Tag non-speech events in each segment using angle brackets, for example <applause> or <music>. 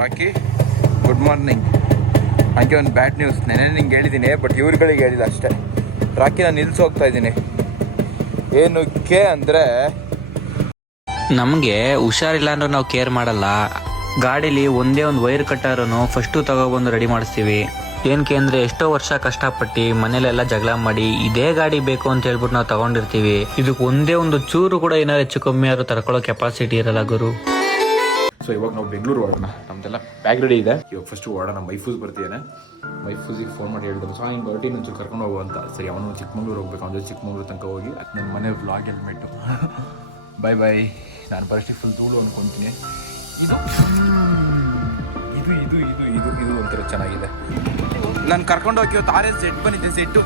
Rakhi good morning ಹಾಗೆ ಒಂದು bad news ನೆನೆ ನಿಂಗೆ ಹೇಳಿದ್ದೀನಿ ಬಟ್ ಇವ್ರುಗಳಿಗೆ ಹೇಳಿಲ್ಲ ಅಷ್ಟೇ. ರಾಕಿ ನಾನು ನಿಲ್ಸಿ ಹೋಗ್ತಾ ಇದ್ದೀನಿ. ಏನಕ್ಕೆ ಅಂದರೆ ನಮಗೆ ಹುಷಾರಿಲ್ಲ ಅಂದ್ರೆ ನಾವು ಕೇರ್ ಮಾಡಲ್ಲ. ಗಾಡೀಲಿ ಒಂದೇ ಒಂದು ವೈರ್ ಕಟ್ಟರನ್ನು ಫಸ್ಟು ತಗೊಬಂದು ರೆಡಿ ಮಾಡಿಸ್ತೀವಿ. ಏನಕ್ಕೆ ಅಂದರೆ ಎಷ್ಟೋ ವರ್ಷ ಕಷ್ಟಪಟ್ಟು ಮನೇಲೆಲ್ಲ ಜಗಳ ಮಾಡಿ ಇದೇ ಗಾಡಿ ಬೇಕು ಅಂತ ಹೇಳ್ಬಿಟ್ಟು ನಾವು ತಗೊಂಡಿರ್ತೀವಿ. ಇದಕ್ಕೆ ಒಂದೇ ಒಂದು ಚೂರು ಕೂಡ ಏನಾದ್ರು ಹೆಚ್ಚು ಕಮ್ಮಿ ಆದರೂ ತರ್ಕೊಳ್ಳೋ ಕೆಪಾಸಿಟಿ ಇರಲ್ಲ ಗುರು. ಸೊ ಇವಾಗ ನಾವು ಬೆಂಗಳೂರು ಹೊರಡೋಣ ನಮ್ದೆಲ್ಲ ಬ್ಯಾಗ್ ರೆಡಿ ಇದೆ. ಇವಾಗ ಫಸ್ಟ್ ಹೊರಡೋಣ ಮೈಫೂಸ್ ಬರ್ತಿದ್ದಾನೆ ಮೈಫೂಸಿಗೆ ಫೋನ್ ಮಾಡಿ ಹೇಳಿದ್ರು. ಸೊ ಹಿಂಗೆ ಬರ್ಟಿ ಒಂಚೂರು ಕರ್ಕೊಂಡು ಹೋಗು ಅಂತ. ಸರಿ ಅವನು ಚಿಕ್ಕಮಂಗ್ಳೂರು ಹೋಗ್ಬೇಕು. ಅಂದರೆ ಚಿಕ್ಕಮಂಗ್ಳೂರು ತನಕ ಹೋಗಿ ನನ್ನ ಮನೆ ವ್ಲಾಗ್ ಹೆಲ್ಮೆಟ್ಟು ಬೈ ಬೈ ನಾನು ಬರಷ್ಟು ಫುಲ್ ಧೂಳು ಅನ್ಕೊಂತೀನಿ. ಇದು ಇದು ಇದು ಇದು ಇದು ಇದು ಒಂಥರ ಚೆನ್ನಾಗಿದೆ. ನಾನು ಕರ್ಕೊಂಡು ಹೋಗಿ ಇವತ್ತು ಆರ್ ಎಸ್ ಸೆಟ್ ಬಂದಿದ್ದೆ ಸೆಟ್ಟು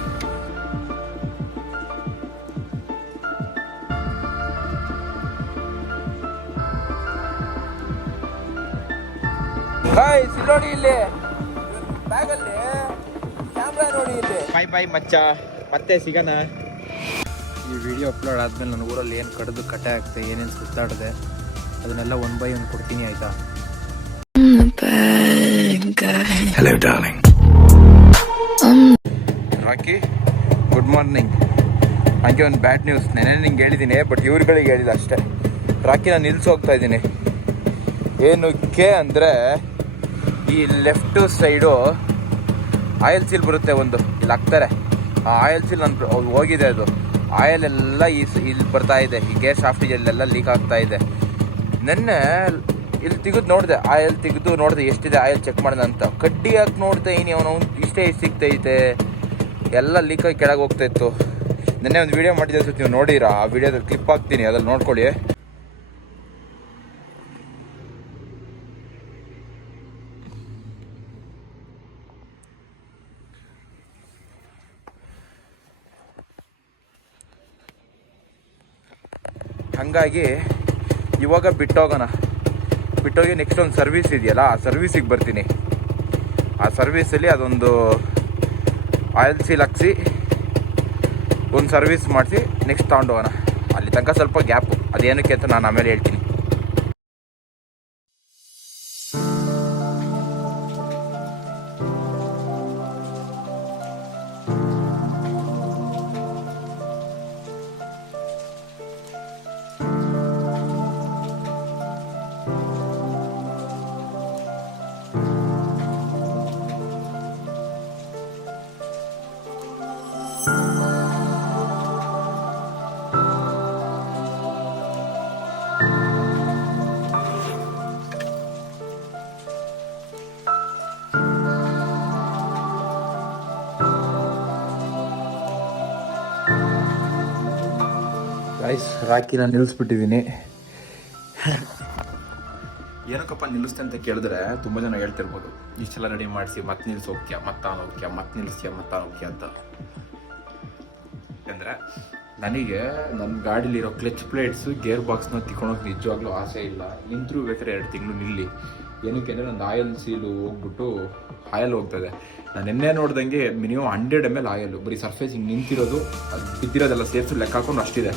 ನೋಡಿ ಇಲ್ಲಿ. ಬ್ಯಾಗಲ್ಲಿ ಕ್ಯಾಮ್ರಾ ನೋಡಿ ಇಲ್ಲಿ. ಬಾಯ್ ಬಾಯ್ ಮಚ್ಚ. ಮತ್ತೆ ಸಿಗೋಣ. ಈ ವಿಡಿಯೋ ಅಪ್ಲೋಡ್ ಆದ್ಮೇಲೆ ನನ್ನ ಊರಲ್ಲಿ ಏನು ಕಡ್ದು ಕಟ್ಟೆ ಆಗ್ತದೆ ಏನೇನು ಸುತ್ತಾಡಿದೆ ಅದನ್ನೆಲ್ಲ ಒನ್ ಬೈ ಒನ್ ಕೊಡ್ತೀನಿ ಆಯ್ತಾ? ರಾಕಿ ಗುಡ್ ಮಾರ್ನಿಂಗ್ ಹಾಗೆ ಒಂದು ಬ್ಯಾಡ್ ನ್ಯೂಸ್ ನೆನೆ ನಿಂಗೆ ಹೇಳಿದ್ದೀನಿ ಬಟ್ ಇವ್ರುಗಳಿಗೆ ಹೇಳಿಲ್ಲ ಅಷ್ಟೇ. ರಾಕಿ ನಾನು ನಿಲ್ಸೋಗ್ತಾ ಇದ್ದೀನಿ. ಏನಕ್ಕೆ ಅಂದರೆ ಈ ಲೆಫ್ಟ್ ಸೈಡು ಆಯಿಲ್ ಸೀಲ್ ಬರುತ್ತೆ ಒಂದು. ಇಲ್ಲಿ ಹಾಕ್ತಾರೆ. ಆ ಆಯಿಲ್ ಸೀಲ್ ನನ್ನ ಹೋಗಿದೆ ಅದು. ಆಯಿಲ್ ಎಲ್ಲ ಈ ಇಲ್ಲಿ ಬರ್ತಾ ಇದೆ. ಈ ಗೇರ್ ಶಾಫ್ಟಿಗೆಲ್ಲ ಲೀಕ್ ಆಗ್ತಾ ಇದೆ. ನೆನ್ನೆ ಇಲ್ಲಿ ತೆಗೆದು ನೋಡಿದೆ. ಆಯಿಲ್ ತೆಗೆದು ನೋಡಿದೆ ಎಷ್ಟಿದೆ ಆಯಿಲ್ ಚೆಕ್ ಮಾಡಿದೆ ಅಂತ. ಕಡ್ಡಿ ಹಾಕಿ ನೋಡ್ದೆ ಏನು ಅವನು ಇಷ್ಟೇ ಸಿಗ್ತೈತೆ. ಎಲ್ಲ ಲೀಕಾಗಿ ಕೆಳಗೆ ಹೋಗ್ತಾ ಇತ್ತು. ನೆನ್ನೆ ಒಂದು ವಿಡಿಯೋ ಮಾಡಿದ್ದೆ ನೀವು ನೋಡಿರಾ? ಆ ವಿಡಿಯೋದಲ್ಲಿ ಕ್ಲಿಪ್ ಹಾಕ್ತೀನಿ, ಅದ್ರಲ್ಲಿ ನೋಡ್ಕೊಳ್ಳಿ. ಹಾಗಾಗಿ ಇವಾಗ ಬಿಟ್ಟೋಗೋಣ. ಬಿಟ್ಟೋಗಿ ನೆಕ್ಸ್ಟ್ ಒಂದು ಸರ್ವಿಸ್ ಇದೆಯಲ್ಲ, ಆ ಸರ್ವಿಸಿಗೆ ಬರ್ತೀನಿ. ಆ ಸರ್ವಿಸಲ್ಲಿ ಅದೊಂದು ಆಯಿಲ್ ಸೀಲ್ ಹಾಕ್ಸಿ, ಒಂದು ಸರ್ವಿಸ್ ಮಾಡಿಸಿ ನೆಕ್ಸ್ಟ್ ತಗೊಂಡೋಗೋಣ ಅಲ್ಲಿ ತನಕ ಸ್ವಲ್ಪ ಗ್ಯಾಪು ಅದೇನಕ್ಕೆ ಅಂತ ನಾನು ಆಮೇಲೆ ಹೇಳ್ತೀನಿ. ಗೈಸ್ ರಾಕಿನ ನಿಲ್ಲಿಸ್ಬಿಟ್ಟಿದ್ದೀನಿ ಏನಕ್ಕಪ್ಪ ನಿಲ್ಲಿಸ್ತೆ ಅಂತ ಕೇಳಿದ್ರೆ ತುಂಬ ಜನ ಹೇಳ್ತಿರ್ಬೋದು, ಇಷ್ಟೆಲ್ಲ ರೆಡಿ ಮಾಡಿಸಿ ಮತ್ತೆ ನಿಲ್ಸಿ ಮತ್ತೆ ಅವನು ಹೋಗ್ತೀಯ ಮತ್ತೆ ನಿಲ್ಲಿಸ್ತೀಯ ಮತ್ತೆ ಅವನು ಹೋಗ್ತೀಯ ಅಂತ. ಅಂದರೆ ನನಗೆ ನನ್ನ ಗಾಡೀಲಿರೋ ಕ್ಲಚ್ ಪ್ಲೇಟ್ಸು ಗೇರ್ ಬಾಕ್ಸ್ನ ತಿಕ್ಕೊಳೋಕೆ ನಿಜವಾಗ್ಲೂ ಆಸೆ ಇಲ್ಲ. ನಿಂತರೂ ಬೇಕಾದ್ರೆ ಎರಡು ತಿಂಗಳು ನಿಲ್ಲಿ. ಏನಕ್ಕೆ ಅಂದರೆ ನಂದು ಆಯಲ್ ಸೀಲು ಹೋಗ್ಬಿಟ್ಟು ಆಯಲ್ ಹೋಗ್ತದೆ. ನಾನು ನಿನ್ನೆ ನೋಡ್ದಂಗೆ ಮಿನಿಮಮ್ ಹಂಡ್ರೆಡ್ ಎಂ ಎಲ್ ಆಯಲ್ಲು. ಬರೀ ಸರ್ಫೇಸ್ ಹಿಂಗೆ ನಿಂತಿರೋದು, ಅದು ಬಿದ್ದಿರೋದೆಲ್ಲ ಸೇರಿಸು ಲೆಕ್ಕ ಹಾಕೊಂಡು ಅಷ್ಟಿದೆ.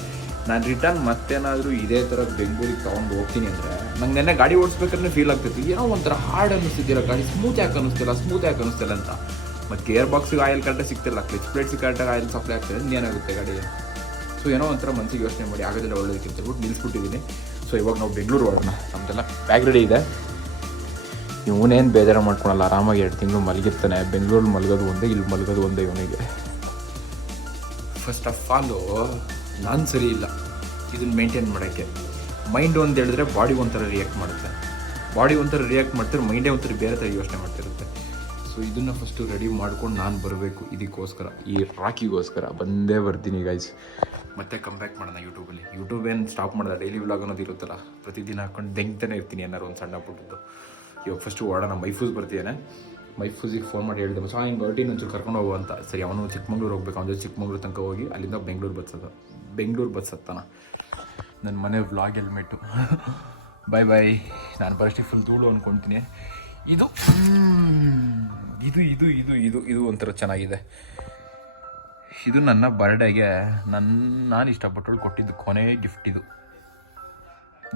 ನಾನು ರಿಟರ್ನ್ ಮತ್ತೇನಾದರೂ ಇದೇ ಥರ ಬೆಂಗಳೂರಿಗೆ ತೊಗೊಂಡು ಹೋಗ್ತೀನಿ ಅಂದರೆ ನಂಗೆ ನೆನ್ನೆ ಗಾಡಿ ಓಡಿಸ್ಬೇಕಂದ್ರೆ ಫೀಲ್ ಆಗ್ತೈತಿ. ಏನೋ ಒಂಥರ ಹಾರ್ಡ್ ಅನ್ನಿಸ್ತಿದ್ದೀರ ಗಾಡಿ ಸ್ಮೂತ್ ಯಾಕೆ ಅನ್ನಿಸ್ತಿಲ್ಲ ಸ್ಮೂತ್ ಯಾಕೆ ಅನ್ನಿಸ್ತಿಲ್ಲ ಅಂತ. ಮತ್ತು ಗೇರ್ ಬಾಕ್ಸಿಗೆ ಆಯಿಲ್ ಕರೆಕ್ಟಾಗಿ ಸಿಗ್ತಿಲ್ಲ ಕ್ಲಿಚ್ ಪ್ಲೇಟ್ಸಿಗೆ ಕರೆಕ್ಟಾಗಿ ಆಯಿಲ್ ಸಪ್ಲೈ ಆಗ್ತದೆ ಏನಾಗುತ್ತೆ ಗಾಡಿ? ಸೊ ಏನೋ ಒಂಥರ ಮನಸ್ಸಿಗೆ ಯೋಚನೆ ಮಾಡಿ ಆಗೋದಿಲ್ಲ ಒಳ್ಳೇದಕ್ಕೆ ಅಂತ ಹೇಳ್ಬಿಟ್ಟು ನಿಲ್ಲಿಸ್ಬಿಟ್ಟಿದ್ದೀನಿ ಸೊ ಇವಾಗ ನಾವು ಬೆಂಗಳೂರು ಹೋಗೋಣ. ನಮ್ದೆಲ್ಲ ಬ್ಯಾಗ್ ರೆಡಿ ಇದೆ. ಇವನೇನು ಬೇಜಾರು ಮಾಡ್ಕೊಳಲ್ಲ, ಆರಾಮಾಗಿ ಎರಡು ತಿಂಗಳು ಮಲಗಿರ್ತಾನೆ. ಬೆಂಗಳೂರಲ್ಲಿ ಮಲಗೋದು ಒಂದೇ, ಇಲ್ಲಿ ಮಲಗೋದು ಒಂದೇ ಇವನಿಗೆ. ಫಸ್ಟ್ ಆಫ್ ಆಲು ನಾನು ಸರಿ ಇಲ್ಲ. ಇದನ್ನು ಮೇಂಟೈನ್ ಮಾಡೋಕ್ಕೆ. ಮೈಂಡ್ ಒಂದು ಹೇಳಿದ್ರೆ ಬಾಡಿ ಒಂಥರ ರಿಯಾಕ್ಟ್ ಮಾಡುತ್ತೆ. ಬಾಡಿ ಒಂಥರ ರಿಯಾಕ್ಟ್ ಮಾಡ್ತಾರೆ ಮೈಂಡೇ ಒಂಥರ ಬೇರೆ ಥರ ಯೋಚನೆ ಮಾಡ್ತಿರುತ್ತೆ. ಸೊ ಇದನ್ನು ಫಸ್ಟು ರೆಡಿ ಮಾಡ್ಕೊಂಡು ನಾನು ಬರಬೇಕು ಇದಕ್ಕೋಸ್ಕರ. ಈ ರಾಕಿಗೋಸ್ಕರ ಬಂದೇ ಬರ್ತೀನಿ ಗೈಸ್ ಮತ್ತೆ ಕಂಬ್ಯಾಕ್ ಮಾಡೋಣ ಯೂಟ್ಯೂಬಲ್ಲಿ ಯೂಟ್ಯೂಬ್ ಏನು ಸ್ಟಾಪ್ ಮಾಡಿದೆ? ಡೈಲಿ ವ್ಲಾಗ್ ಅನ್ನೋದು ಇರುತ್ತಲ್ಲ, ಪ್ರತಿದಿನ ಹಾಕೊಂಡು ದೆಂಗ್ತಾನೆ ಇರ್ತೀನಿ ಏನಾರು ಒಂದು ಸಣ್ಣ ಪುಟ್ಟದ್ದು ಇವಾಗ ಫಸ್ಟು ಓಡೋಣ ಮೈಫೂಸ್ ಬರ್ತಿದ್ದಾನೆ ಮೈಫೂಸಿಗೆ ಫೋನ್ ಮಾಡಿ ಹೇಳಿದೆ. ಸೊ ಹಿಂಗೆ ಹೊರಟಿನ ಒಂಚೂರು ಕರ್ಕೊಂಡು ಹೋಗು ಅಂತ. ಸರಿ, ಅವನು ಚಿಕ್ಕಮಂಗ್ಳೂರು ಹೋಗ್ಬೇಕು. ಅವನ ಜೊತೆ ಚಿಕ್ಕಮಂಗ್ಳೂರು ತನಕ ಹೋಗಿ ಅಲ್ಲಿಂದ ಬೆಂಗಳೂರು ಬೆಂಗಳೂರು ಬಸ್ ಹತ್ತಾನ ನನ್ನ ಮನೆ ವ್ಲಾಗ್ ಹೆಲ್ಮೆಟ್ಟು ಬಾಯ್ ಬಾಯ್ ನಾನು ಬರಷ್ಟಿಗೆ ಫುಲ್ ಧೂಳು ಅನ್ಕೊಂತೀನಿ. ಇದು ಇದು ಇದು ಇದು ಇದು ಇದು ಒಂಥರ ಚೆನ್ನಾಗಿದೆ. ಇದು ನನ್ನ ಬರ್ಡೇಗೆ ನನ್ನ ನಾನು ಇಷ್ಟಪಟ್ಟು ಕೊಟ್ಟಿದ್ದು ಕೊನೆ ಗಿಫ್ಟ್ ಇದು.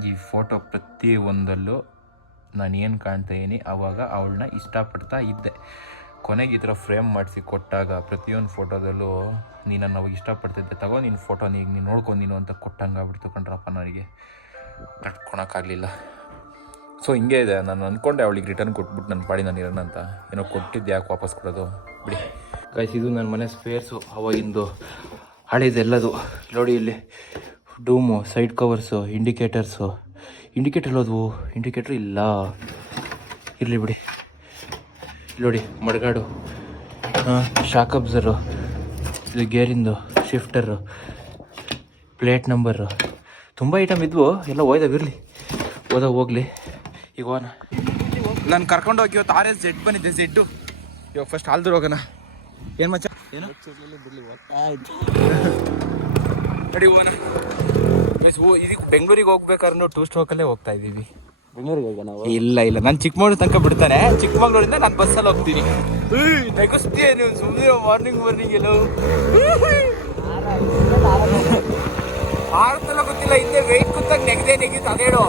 ಈ ಫೋಟೋ ಪ್ರತಿ ಒಂದಲ್ಲೂ ನಾನು ಏನು ಕಾಣ್ತಾ ಇದೀನಿ ಆವಾಗ ಅವಳನ್ನ ಇಷ್ಟಪಡ್ತಾ ಇದ್ದೆ. ಕೊನೆಗೆ ಈ ಥರ ಫ್ರೇಮ್ ಮಾಡಿಸಿ ಕೊಟ್ಟಾಗ ಪ್ರತಿಯೊಂದು ಫೋಟೋದಲ್ಲೂ ನೀನು ಅವಾಗ ಇಷ್ಟಪಡ್ತಿದ್ದೆ, ತಗೋ ನಿನ್ನ ಫೋಟೋ ಈಗ ನೀನು ನೋಡ್ಕೊಂಡು ನೀನು ಅಂತ ಕೊಟ್ಟಂಗೆ ಆಗ್ಬಿಡ್ತು ಕಣ್ರಪ್ಪ ನನಗೆ. ಕಟ್ಕೊಳಕ್ಕಾಗಲಿಲ್ಲ ಸೊ ಹಿಂಗೆ ಇದೆ. ನಾನು ಅಂದ್ಕೊಂಡೆ ಅವಳಿಗೆ ರಿಟರ್ನ್ ಕೊಟ್ಬಿಟ್ಟು ನನ್ನ ಪಾಡಿ ನಾನು ಇರೋಣ ಅಂತ. ಏನೋ ಕೊಟ್ಟಿದ್ದು ಯಾಕೆ ವಾಪಸ್ ಕೊಡೋದು? ಬಿಡಿ. ಕೈಸ್ ಇದು ನನ್ನ ಮನೆ ಸ್ಪೇರ್ಸು ಅವಾಗಿಂದು ಹಳೇದೆಲ್ಲದು. ನೋಡಿ ಇಲ್ಲಿ, dome side covers indicators indicator ಹೋದ್ವು indicator ಇಲ್ಲ. ಇರಲಿ ಬಿಡಿ. ಇಲ್ಲಿ ನೋಡಿ ಮಡ್ಗಾಡು. ಶಾಕ್ ಅಬ್ಸರು ಇದು ಗೇರಿಂದು ಶಿಫ್ಟರು ಪ್ಲೇಟ್ ನಂಬರು ತುಂಬ ಐಟಮ್ ಇದ್ವು ಎಲ್ಲ ಹೋಯ್ದಾವಿರಲಿ ಹೋದಾಗ ಹೋಗ್ಲಿ. ಈಗ ಹೋಗೋಣ. ನಾನು ಕರ್ಕೊಂಡು ಹೋಗಿ ಇವತ್ತು ಆರ್ ಎಸ್ ಜೆಡ್ ಬಂದಿದ್ದೆ ಜೆಡ್ಡು ಇವಾಗ ಫಸ್ಟ್ ಹಾಲ್ದ್ರು ಹೋಗೋಣ. ಏನು ಮಚ್ಚ? ಏನು? <laughs> ನಡಿ ಹೋಗೋಣ. ಓ ಇದಕ್ಕೆ ಬೆಂಗಳೂರಿಗೆ ಹೋಗ್ಬೇಕಾದ್ರೆ ಟೂ ಸ್ಟ್ರೋಕಲ್ಲೇ ಹೋಗ್ತಾ ಇದ್ದೀವಿ. ಬೆಂಗಳೂರಿಗೆ ಹೋಗ ನಾವು ಇಲ್ಲ ಇಲ್ಲ. ನಾನು ಚಿಕ್ಕಮಗಳೂರು ತನಕ ಬಿಡ್ತಾನೆ. ಚಿಕ್ಕಮಗಳೂರಿಂದ ನಾನು ಬಸ್ಸಲ್ಲಿ ಹೋಗ್ತೀನಿ. ನೆಗಸ್ತೀಯ ನೀವು ಸುಮ್ಮನೆ ಮಾರ್ನಿಂಗ್ ಮಾರ್ನಿಂಗ್ ಎಲ್ಲೋ. ಆರುತ್ತಲ್ಲ ಗೊತ್ತಿಲ್ಲ ಹಿಂದೆ ವೆಯ್ಟ್ ಕೂತಾಗ ನೆಗದೆ ನೆಗಿತು ಅದೇಳು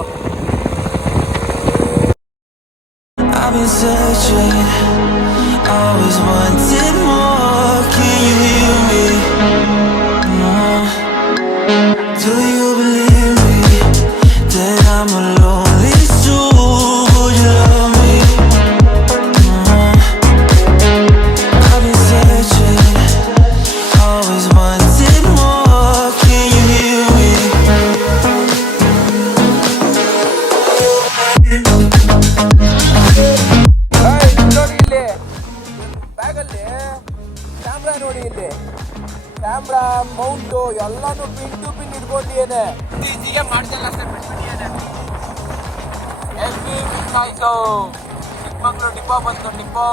ಮೌಂಟು ಎಲ್ಲಾನು ಪಿನ್ ಟು ಪಿನ್ ಇಟ್ಕೊಂಡಿದ್ದೇನೆ. ಈಜಿಗೆ ಮಾಡ್ದಲ್ಲ ಅಷ್ಟೇ ಬಿಟ್ಬಿಟ್ಟಿದ್ದೇನೆ ಎಲ್ಲಿ ಆಯ್ತು ಚಿಕ್ಕಮಂಗ್ಳೂರು ಡಿಪೋ ಬಂತು ಡಿಪೋ.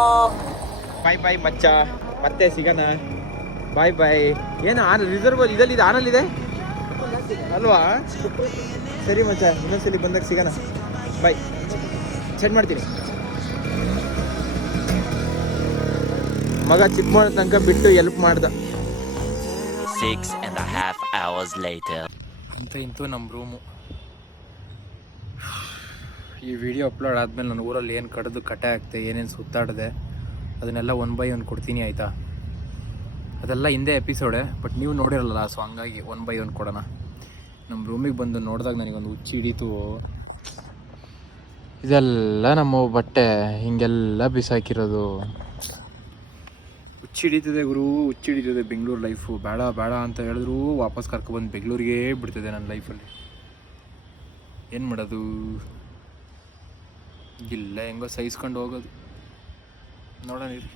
ಬಾಯ್ ಬಾಯ್ ಮಚ್ಚ. ಮತ್ತೆ ಸಿಗೋಣ. ಬಾಯ್ ಬಾಯ್ ಏನು ಆನ್ ರಿಸರ್ವ್ ಇದಲ್ಲಿ ಇದೆ ಆನಲ್ಲಿದೆ ಅಲ್ವಾ? ಸರಿ ಮಚ್ಚ ಇನ್ನೊಂದ್ಸಲಿ ಬಂದಾಗ ಸಿಗೋಣ. ಬಾಯ್ ಸೆಂಡ್ ಮಾಡ್ತೀನಿ. ಮಗ ಚಿಕ್ಕಮಗಳೂರು ತನಕ ಬಿಟ್ಟು ಎಲ್ಪ್ ಮಾಡ್ದ. And a half hours later. ಅಂತ ಇಂತೂ ನಮ್ಮ ರೂಮು ಈ ವಿಡಿಯೋ ಅಪ್ಲೋಡ್ ಆದಮೇಲೆ ನನ್ನ ಊರಲ್ಲಿ ಏನು ಕಡಿದು ಕಟ್ಟೆ ಆಗ್ತೆ, ಏನೇನು ಸುತ್ತಾಡಿದೆ, ಅದನ್ನೆಲ್ಲ ಒನ್ ಬೈ ಒನ್ ಕೊಡ್ತೀನಿ ಆಯಿತಾ? ಅದೆಲ್ಲ ಹಿಂದೆ ಎಪಿಸೋಡೆ ಬಟ್ ನೀವು ನೋಡಿರಲ್ಲ ಸೊ ಹಂಗಾಗಿ ಒನ್ ಬೈ ಒನ್ ಕೊಡೋಣ. ನಮ್ಮ ರೂಮಿಗೆ ಬಂದು ನೋಡಿದಾಗ ನನಗೊಂದು ಹುಚ್ಚಿ ಹಿಡೀತು. ಇದೆಲ್ಲ ನಮ್ಮ ಬಟ್ಟೆ, ಹಿಂಗೆಲ್ಲ ಬಿಸಾಕಿರೋದು. ಹುಚ್ಚು ಹಿಡಿತದೆ ಗುರು ಹುಚ್ಚಿ ಹಿಡಿತದೆ ಬೆಂಗಳೂರು ಲೈಫು ಬೇಡ ಬೇಡ ಅಂತ ಹೇಳಿದ್ರು ವಾಪಸ್ ಕರ್ಕೊಬಂದು ಬೆಂಗಳೂರಿಗೆ ಬಿಡ್ತದೆ ನನ್ನ ಲೈಫಲ್ಲಿ ಏನು ಮಾಡೋದು? ಇಲ್ಲ, ಹೆಂಗೋ ಸಹಿಸ್ಕೊಂಡು ಹೋಗೋದು. ನೋಡೋಣ ಇರಿ